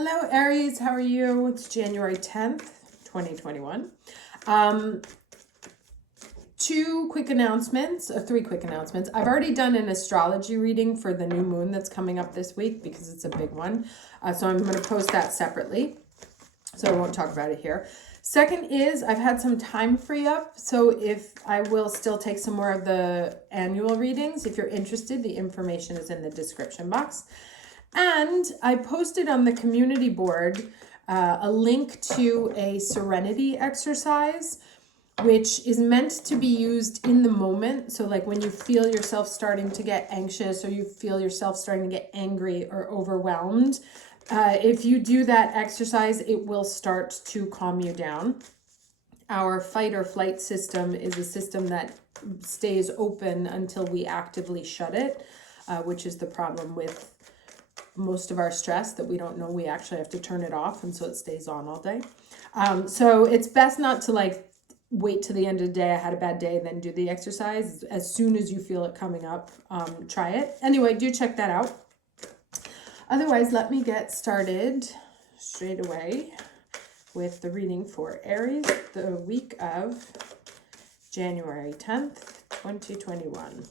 Hello, Aries. How are you? It's January 10th, 2021. Three quick announcements. I've already done an astrology reading for the new moon that's coming up this week because it's a big one. So I'm going to post that separately. So I won't talk about it here. Second is I've had some time free up. So if I will still take some more of the annual readings. If you're interested, the information is in the description box. And I posted on the community board a link to a serenity exercise, which is meant to be used in the moment. So like when you feel yourself starting to get anxious or you feel yourself starting to get angry or overwhelmed, if you do that exercise, it will start to calm you down. Our fight or flight system is a system that stays open until we actively shut it, which is the problem with most of our stress, that we don't know we actually have to turn it off, and so it stays on all day. So it's best not to like wait till the end of the day, I had a bad day, then do the exercise. As soon as you feel it coming up, try it. Anyway, do check that out. Otherwise, let me get started straight away with the reading for Aries, the week of January 10th, 2021.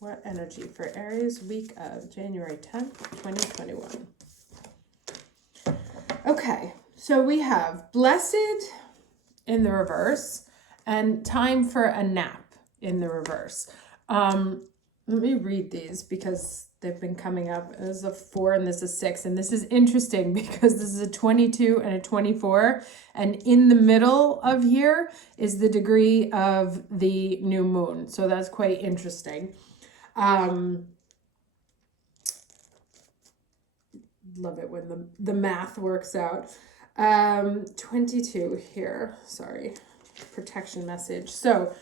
What energy for Aries, week of January 10th, 2021. Okay, so we have blessed in the reverse and time for a nap in the reverse. Let me read these because they've been coming up. This is a 4 and this is a 6. And this is interesting because this is a 22 and a 24. And in the middle of here is the degree of the new moon. So that's quite interesting. Love it when the math works out. 22 here, sorry, protection message. So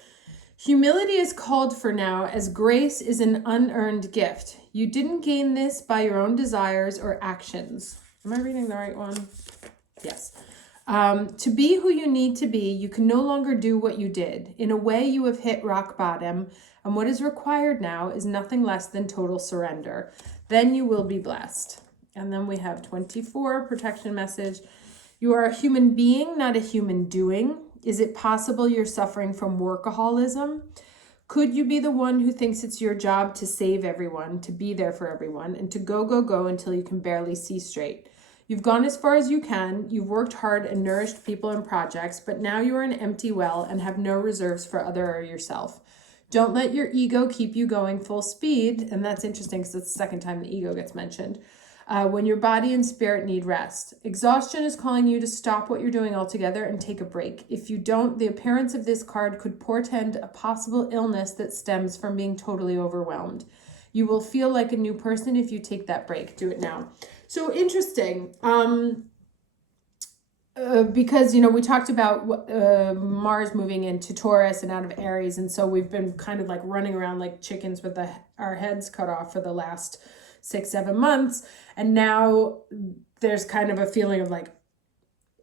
humility is called for now, as grace is an unearned gift. You didn't gain this by your own desires or actions. Am I reading the right one? Yes. To be who you need to be, you can no longer do what you did. In a way, you have hit rock bottom, and what is required now is nothing less than total surrender. Then you will be blessed. And then we have 24, protection message. You are a human being, not a human doing. Is it possible you're suffering from workaholism? Could you be the one who thinks it's your job to save everyone, to be there for everyone, and to go until you can barely see straight? You've gone as far as you can, you've worked hard and nourished people and projects, but now you are an empty well and have no reserves for other or yourself. Don't let your ego keep you going full speed, and that's interesting because it's the second time the ego gets mentioned, when your body and spirit need rest. Exhaustion is calling you to stop what you're doing altogether and take a break. If you don't, the appearance of this card could portend a possible illness that stems from being totally overwhelmed. You will feel like a new person if you take that break. Do it now. So interesting. Because, we talked about Mars moving into Taurus and out of Aries. And so we've been kind of like running around like chickens with our heads cut off for the last 6-7 months. And now there's kind of a feeling of like,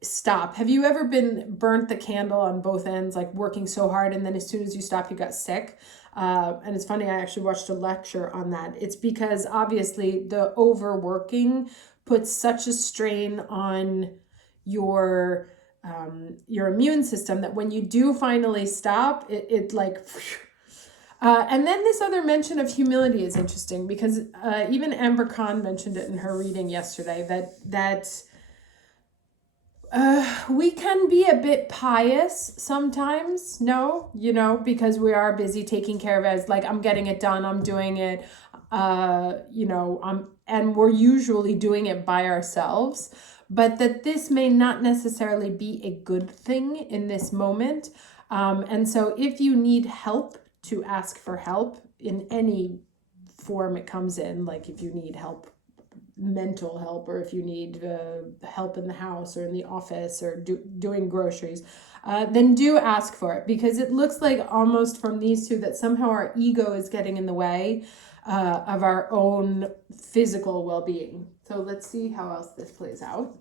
stop. Have you ever been burnt the candle on both ends, like working so hard, and then as soon as you stop, you got sick? And it's funny, I actually watched a lecture on that. It's because obviously the overworking puts such a strain on your immune system that when you do finally stop, it like... and then this other mention of humility is interesting because even Amber Khan mentioned it in her reading yesterday, that we can be a bit pious sometimes, because we are busy taking care of it. It's like, I'm getting it done, I'm doing it, and we're usually doing it by ourselves, but that this may not necessarily be a good thing in this moment. And so if you need help, to ask for help in any form it comes in, like if you need help, mental help, or if you need help in the house or in the office or doing groceries, then do ask for it, because it looks like almost from these two that somehow our ego is getting in the way of our own physical well-being. So let's see how else this plays out.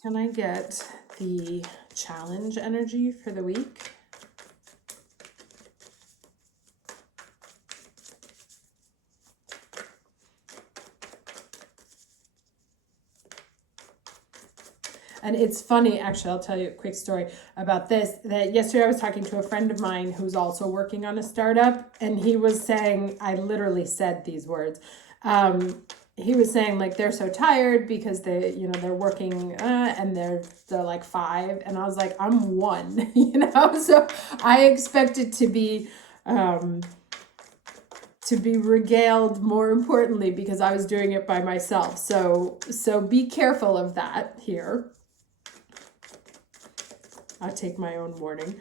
Can I get the challenge energy for the week? And it's funny, actually, I'll tell you a quick story about this. That yesterday I was talking to a friend of mine who's also working on a startup, and he was saying, I literally said these words. He was saying like they're so tired because they, you know, they're working and they're like 5, and I was like, I'm 1, you know, so I expected to be regaled more importantly because I was doing it by myself. So be careful of that here. I'll take my own warning.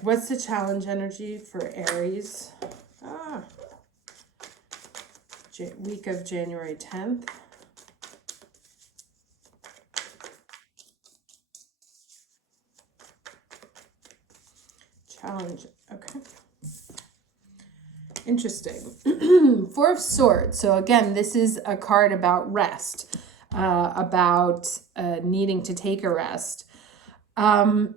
What's the challenge energy for Aries? Week of January 10th. Challenge, okay. Interesting. 4 of Swords. So again, this is a card about rest, about needing to take a rest. And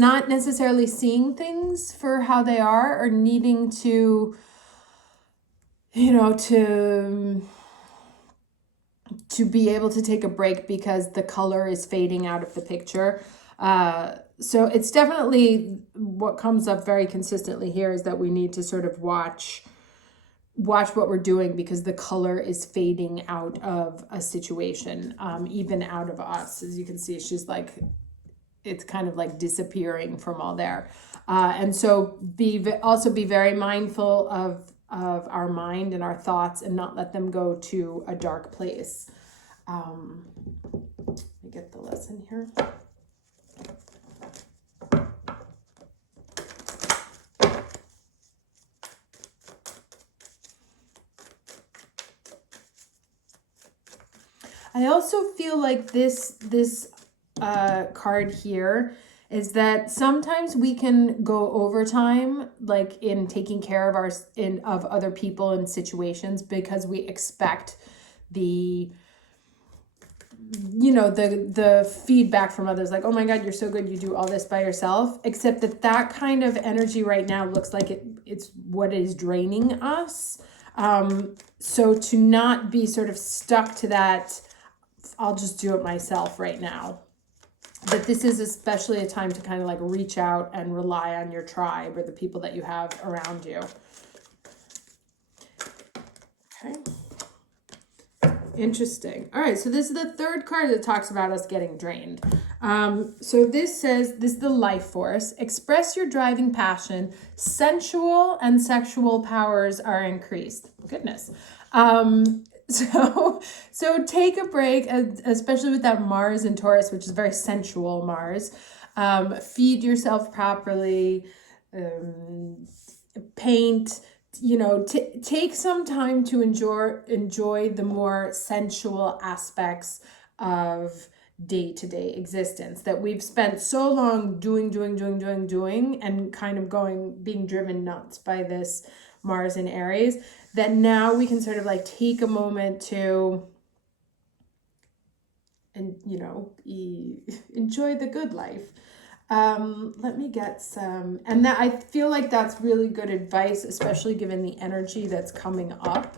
not necessarily seeing things for how they are, or needing to, you know, to be able to take a break because the color is fading out of the picture. So it's definitely what comes up very consistently here is that we need to sort of watch what we're doing because the color is fading out of a situation, even out of us. As you can see, she's like, it's kind of like disappearing from all there. And so also be very mindful of our mind and our thoughts and not let them go to a dark place. Let me get the lesson here. I also feel like this card here is that sometimes we can go overtime, like in taking care of other people and situations, because we expect the, you know, the feedback from others, like, oh my God, you're so good, you do all this by yourself. Except that kind of energy right now looks like it's what is draining us. So to not be sort of stuck to that, I'll just do it myself right now. But this is especially a time to kind of like reach out and rely on your tribe or the people that you have around you. Okay. Interesting. All right, so this is the 3rd card that talks about us getting drained. So this says, this is the life force. Express your driving passion. Sensual and sexual powers are increased. Goodness. So take a break, especially with that Mars in Taurus, which is very sensual Mars. Feed yourself properly, paint, you know, take some time to enjoy the more sensual aspects of day-to-day existence that we've spent so long doing and kind of being driven nuts by this Mars in Aries, that now we can sort of like take a moment to, and you know, enjoy the good life. Let me get some, and that I feel like that's really good advice, especially given the energy that's coming up,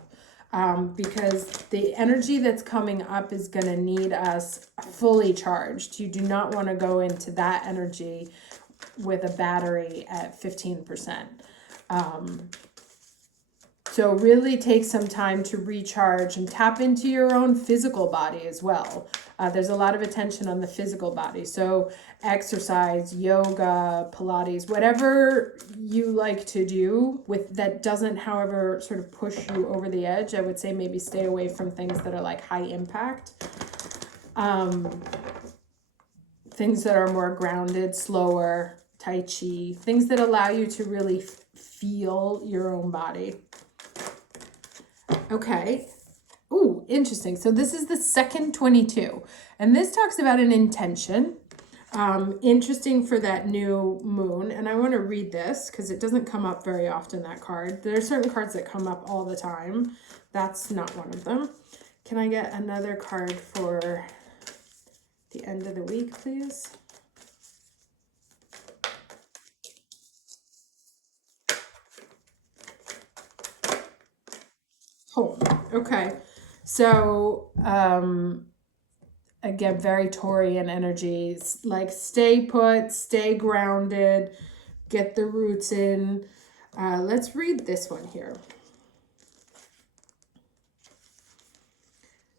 because the energy that's coming up is going to need us fully charged. You do not want to go into that energy with a battery at 15%. So really take some time to recharge and tap into your own physical body as well. There's a lot of attention on the physical body. So exercise, yoga, Pilates, whatever you like to do with that doesn't, however, sort of push you over the edge. I would say maybe stay away from things that are like high impact. Things that are more grounded, slower, Tai Chi, things that allow you to really feel your own body. Okay. Ooh, interesting. So this is the second 22, and this talks about an intention. Interesting for that new moon. And I want to read this because it doesn't come up very often, that card. There are certain cards that come up all the time. That's not one of them. Can I get another card for the end of the week, please? Home. Okay. So, again, very Taurian energies, like stay put, stay grounded, get the roots in. Let's read this one here.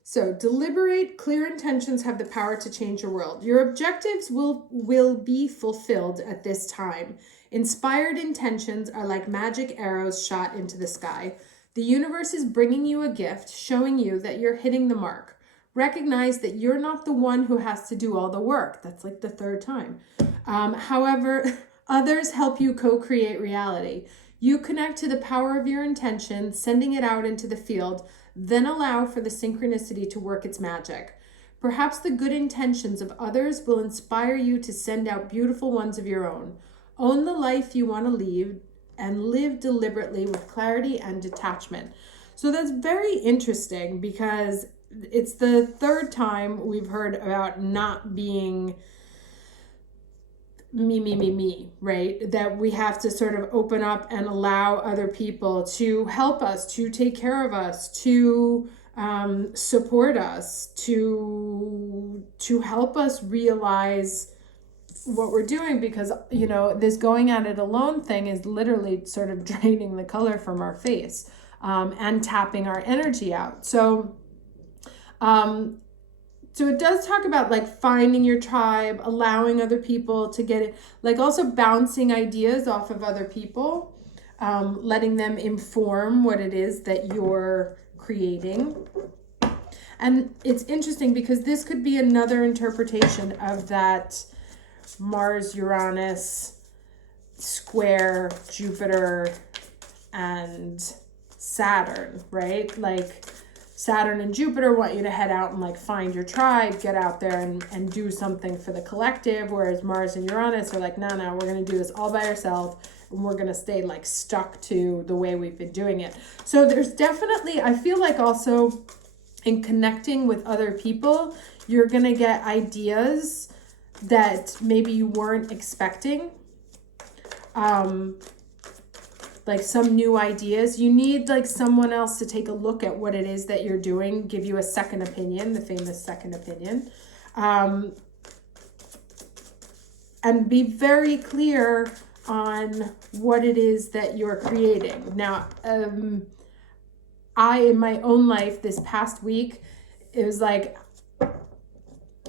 So, deliberate, clear intentions have the power to change your world. Your objectives will be fulfilled at this time. Inspired intentions are like magic arrows shot into the sky. The universe is bringing you a gift, showing you that you're hitting the mark. Recognize that you're not the one who has to do all the work. That's like the third time. However, others help you co-create reality. You connect to the power of your intention, sending it out into the field, then allow for the synchronicity to work its magic. Perhaps the good intentions of others will inspire you to send out beautiful ones of your own. Own the life you want to lead and live deliberately with clarity and detachment. So that's very interesting because it's the third time we've heard about not being me, right? That we have to sort of open up and allow other people to help us, to take care of us, to support us, to help us realize what we're doing, because, you know, this going at it alone thing is literally sort of draining the color from our face and tapping our energy out. So it does talk about like finding your tribe, allowing other people to get it, like also bouncing ideas off of other people, letting them inform what it is that you're creating. And it's interesting because this could be another interpretation of that Mars, Uranus, square, Jupiter, and Saturn, right? Like Saturn and Jupiter want you to head out and like find your tribe, get out there and do something for the collective. Whereas Mars and Uranus are like, no, we're going to do this all by ourselves. And we're going to stay like stuck to the way we've been doing it. So there's definitely, I feel like also in connecting with other people, you're going to get ideas that maybe you weren't expecting. Like some new ideas. You need like someone else to take a look at what it is that you're doing, give you a second opinion, the famous second opinion. And be very clear on what it is that you're creating. Now, I, in my own life this past week, it was like,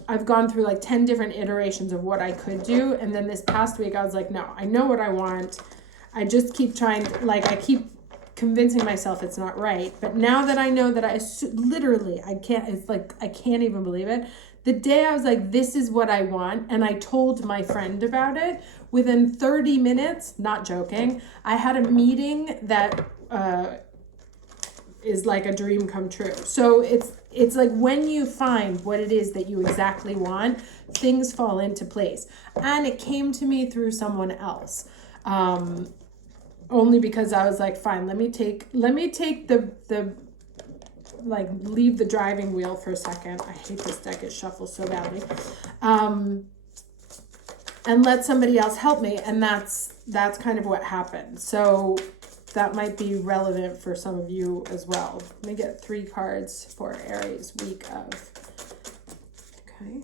I've gone through like 10 different iterations of what I could do. And then this past week, I was like, no, I know what I want. I just keep trying to, like, I keep convincing myself it's not right. But now that I know that literally, I can't, it's like, I can't even believe it. The day I was like, this is what I want, and I told my friend about it, within 30 minutes, not joking, I had a meeting that is like a dream come true. So it's like when you find what it is that you exactly want, things fall into place. And it came to me through someone else. Only because I was like, fine, let me take the like leave the driving wheel for a second. I hate this deck, it shuffles so badly. And let somebody else help me. And that's kind of what happened. So that might be relevant for some of you as well. Let me get 3 cards for Aries week of. Okay.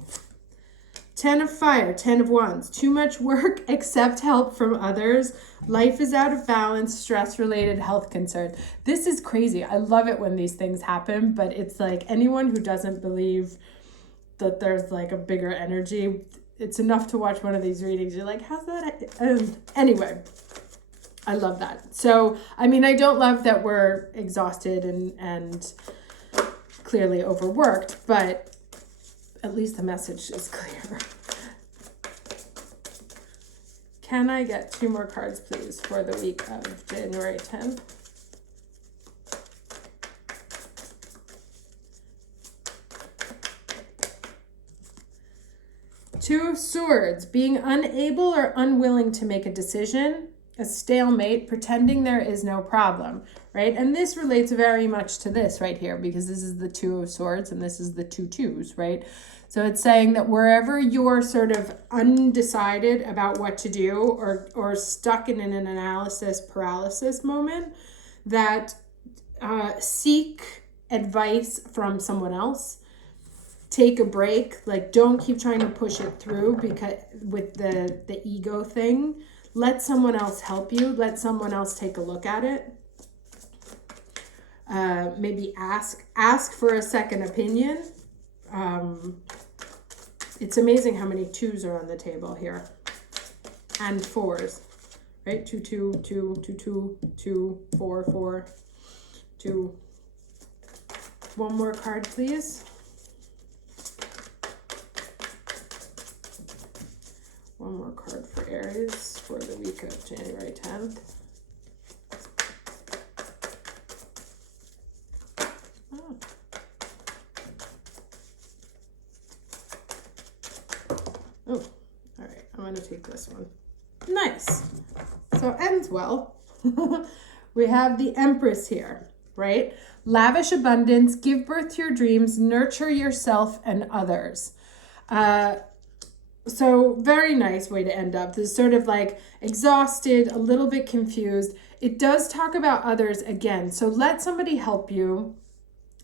10 of fire, 10 of wands. Too much work, accept help from others. Life is out of balance, stress-related health concerns. This is crazy. I love it when these things happen, but it's like anyone who doesn't believe that there's like a bigger energy, it's enough to watch one of these readings. You're like, how's that? Anyway, I love that. So, I mean, I don't love that we're exhausted and clearly overworked, but at least the message is clear. Can I get 2 more cards, please, for the week of January 10th? Two of Swords, being unable or unwilling to make a decision, a stalemate, pretending there is no problem, right? And this relates very much to this right here, because this is the Two of Swords and this is the 2 twos, right? So it's saying that wherever you're sort of undecided about what to do or stuck in an analysis paralysis moment, that seek advice from someone else. take a break. Like, don't keep trying to push it through because with the ego thing. Let someone else help you. Let someone else take a look at it. Maybe ask for a second opinion. It's amazing how many 2s are on the table here. And 4s. Right? 2, 2, 2, 2, 2, 2, 4, 4, 2. One more card, please. One more card for Aries for the week of January 10th. Oh. Oh, all right. I'm going to take this one. Nice. So it ends well. We have the Empress here, right? Lavish abundance, give birth to your dreams, nurture yourself and others. So very nice way to end up. This is sort of like exhausted, a little bit confused. It does talk about others again. So let somebody help you.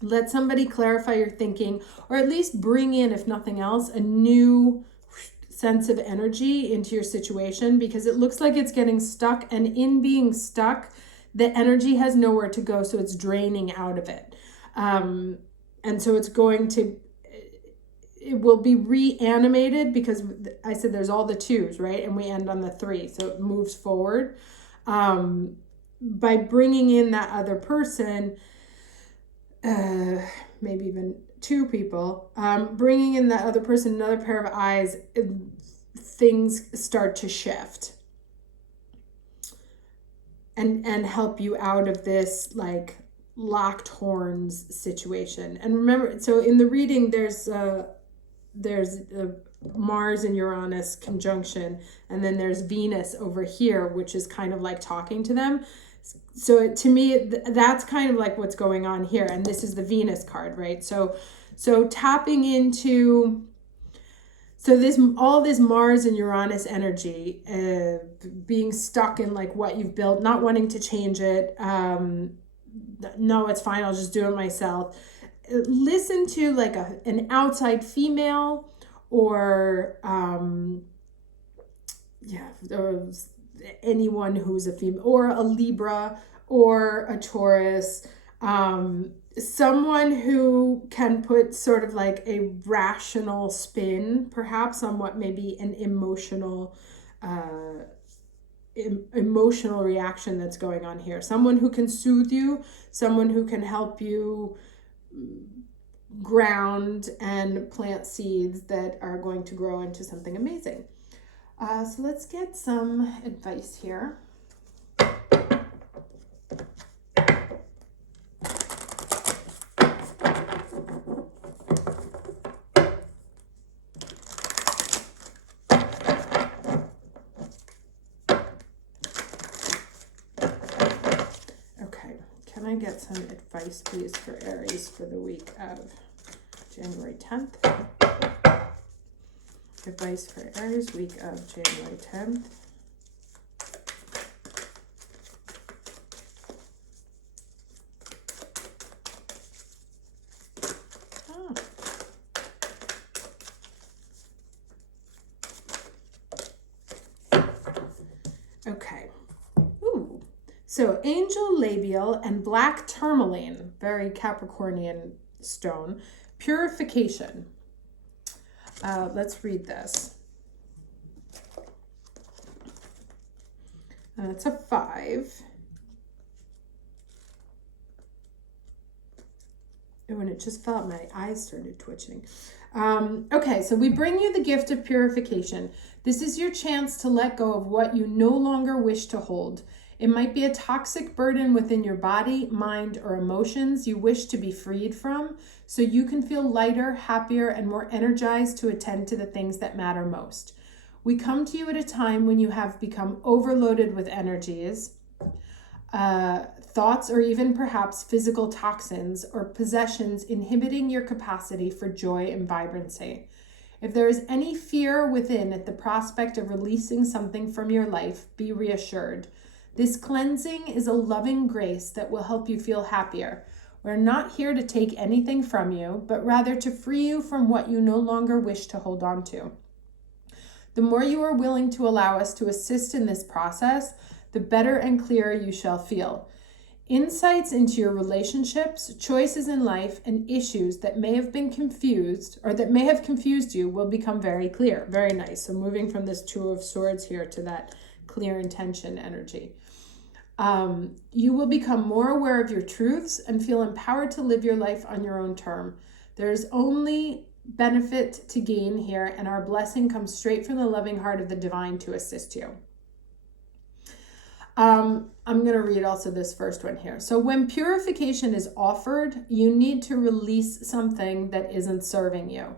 Let somebody clarify your thinking, or at least bring in, if nothing else, a new sense of energy into your situation, because it looks like it's getting stuck, and in being stuck, the energy has nowhere to go, so it's draining out of it. And so it's going to, it will be reanimated, because I said there's all the 2s, right? And we end on the 3, so it moves forward. By bringing in that other person, maybe even 2 people, bringing in that other person, another pair of eyes, things start to shift and help you out of this like locked horns situation. And remember, so in the reading, there's a Mars and Uranus conjunction, and then there's Venus over here, which is kind of like talking to them. So to me, that's kind of like what's going on here. And this is the Venus card, right? So tapping into, so this, all this Mars and Uranus energy, being stuck in like what you've built, not wanting to change it. No, it's fine. I'll just do it myself. Listen to like an outside female, or or anyone who's a female, or a Libra, or a Taurus, someone who can put sort of like a rational spin perhaps on what may be an emotional reaction that's going on here. Someone who can soothe you, someone who can help you ground and plant seeds that are going to grow into something amazing. So let's get some advice here. Can I get some advice, please, for Aries for the week of January 10th? Advice for Aries, week of January 10th. Oh. Okay. Ooh. So angel labial and black tourmaline, very Capricornian stone. Purification. Let's read this. It's a 5. Oh, and it just felt my eyes started twitching. Okay, so we bring you the gift of purification. This is your chance to let go of what you no longer wish to hold. It might be a toxic burden within your body, mind, or emotions you wish to be freed from, so you can feel lighter, happier, and more energized to attend to the things that matter most. We come to you at a time when you have become overloaded with energies, thoughts, or even perhaps physical toxins or possessions inhibiting your capacity for joy and vibrancy. If there is any fear within at the prospect of releasing something from your life, be reassured. This cleansing is a loving grace that will help you feel happier. We're not here to take anything from you, but rather to free you from what you no longer wish to hold on to. The more you are willing to allow us to assist in this process, the better and clearer you shall feel. Insights into your relationships, choices in life, and issues that may have been confused or that may have confused you will become very clear. Very nice. So moving from this Two of Swords here to that clear intention energy. You will become more aware of your truths and feel empowered to live your life on your own term. There's only benefit to gain here, and our blessing comes straight from the loving heart of the divine to assist you. I'm going to read also this first one here. So when purification is offered, you need to release something that isn't serving you.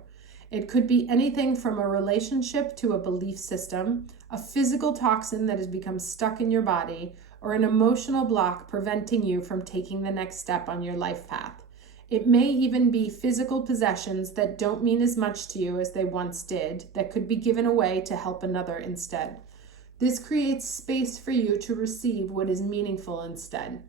It could be anything from a relationship to a belief system, a physical toxin that has become stuck in your body, or an emotional block preventing you from taking the next step on your life path. It may even be physical possessions that don't mean as much to you as they once did, that could be given away to help another instead. This creates space for you to receive what is meaningful instead.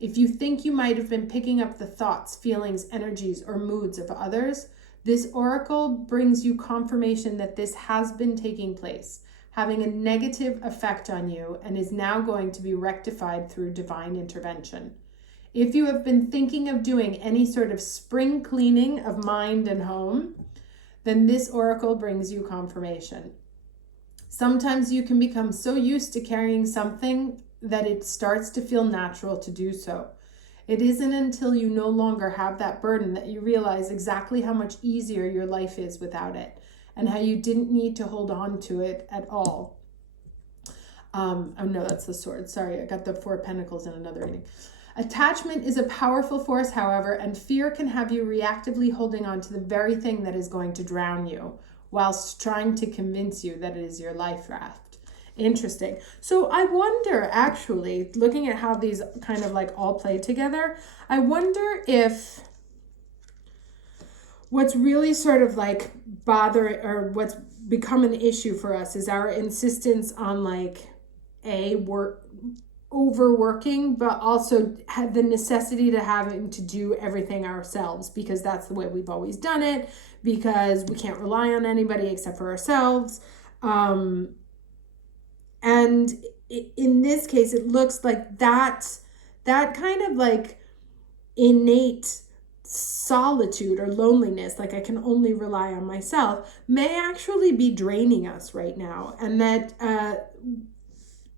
If you think you might have been picking up the thoughts, feelings, energies, or moods of others, this oracle brings you confirmation that this has been taking place, having a negative effect on you, and is now going to be rectified through divine intervention. If you have been thinking of doing any sort of spring cleaning of mind and home, then this oracle brings you confirmation. Sometimes you can become so used to carrying something that it starts to feel natural to do so. It isn't until you no longer have that burden that you realize exactly how much easier your life is without it, and how you didn't need to hold on to it at all. Oh no, that's the sword. Sorry, I got the Four of Pentacles in another reading. Attachment is a powerful force, however, and fear can have you reactively holding on to the very thing that is going to drown you, whilst trying to convince you that it is your life raft. Interesting. So I wonder, actually, looking at how these kind of like all play together, I wonder if what's really sort of like or what's become an issue for us is our insistence on like overworking, but also have the necessity to having to do everything ourselves, because that's the way we've always done it, because we can't rely on anybody except for ourselves. And in this case, it looks like that kind of like innate solitude or loneliness, like I can only rely on myself, may actually be draining us right now. And that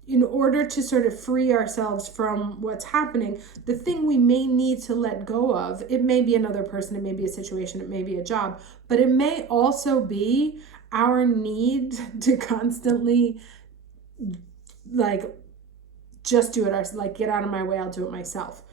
in order to sort of free ourselves from what's happening, the thing we may need to let go of, it may be another person, it may be a situation, it may be a job, but it may also be our need to constantly like just do it ourselves, like get out of my way, I'll do it myself.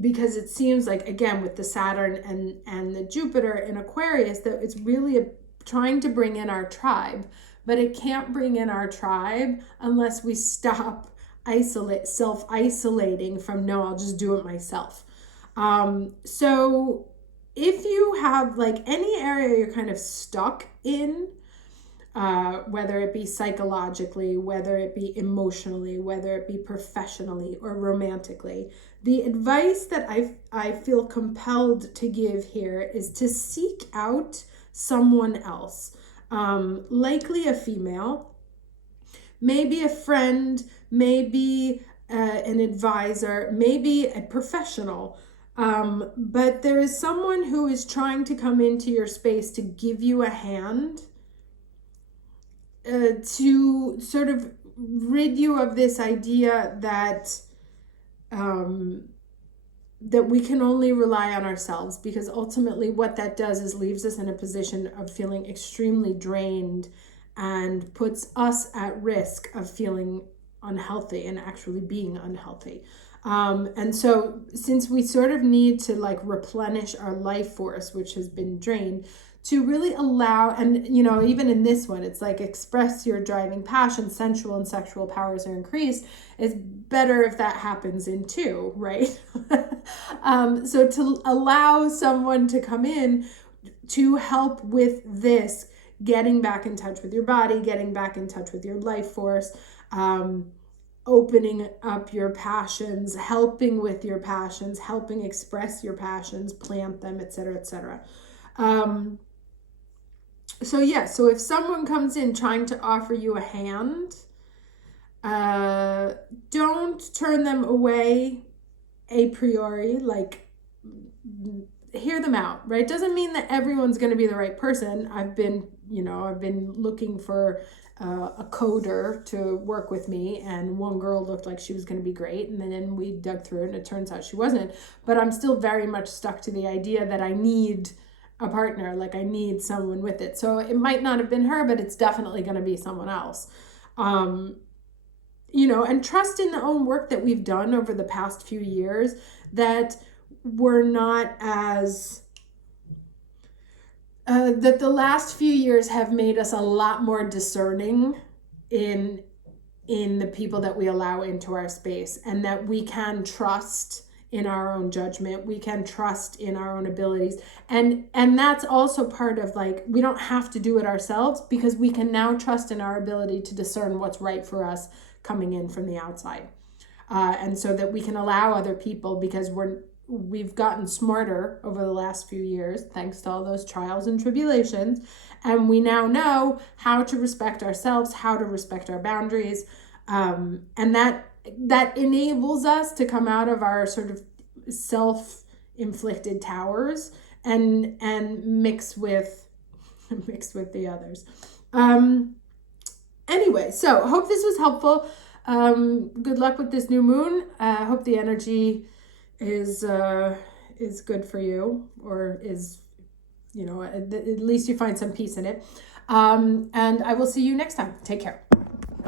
Because it seems like, again, with the Saturn and the Jupiter in Aquarius, that it's really trying to bring in our tribe, but it can't bring in our tribe unless we stop self-isolating from, no, I'll just do it myself. So if you have like any area you're kind of stuck in, whether it be psychologically, whether it be emotionally, whether it be professionally or romantically, the advice that I feel compelled to give here is to seek out someone else, likely a female, maybe a friend, maybe an advisor, maybe a professional. But there is someone who is trying to come into your space to give you a hand, to sort of rid you of this idea that that we can only rely on ourselves, because ultimately what that does is leaves us in a position of feeling extremely drained and puts us at risk of feeling unhealthy and actually being unhealthy. And so since we sort of need to like replenish our life force, which has been drained, to really allow, and you know, even in this one, it's like express your driving passion, sensual and sexual powers are increased. It's better if that happens in two, right? So to allow someone to come in to help with this, getting back in touch with your body, getting back in touch with your life force, opening up your passions, helping with your passions, helping express your passions, plant them, etc., etc. So if someone comes in trying to offer you a hand, don't turn them away a priori, like hear them out, right? Doesn't mean that everyone's going to be the right person. I've been looking for a coder to work with me, and one girl looked like she was going to be great, and then we dug through it and it turns out she wasn't. But I'm still very much stuck to the idea that I need a partner, like I need someone with it. So it might not have been her, but it's definitely going to be someone else. And trust in the own work that we've done over the past few years, that we're not as that the last few years have made us a lot more discerning in the people that we allow into our space, and that we can trust in our own judgment, we can trust in our own abilities, and that's also part of, like, we don't have to do it ourselves, because we can now trust in our ability to discern what's right for us coming in from the outside, and so that we can allow other people, because we've gotten smarter over the last few years, thanks to all those trials and tribulations. And we now know how to respect ourselves, how to respect our boundaries. And that enables us to come out of our sort of self-inflicted towers and mix with the others. Anyway, so hope this was helpful. Good luck with this new moon. Hope the energy is good for you, or is, at least you find some peace in it. And I will see you next time. Take care.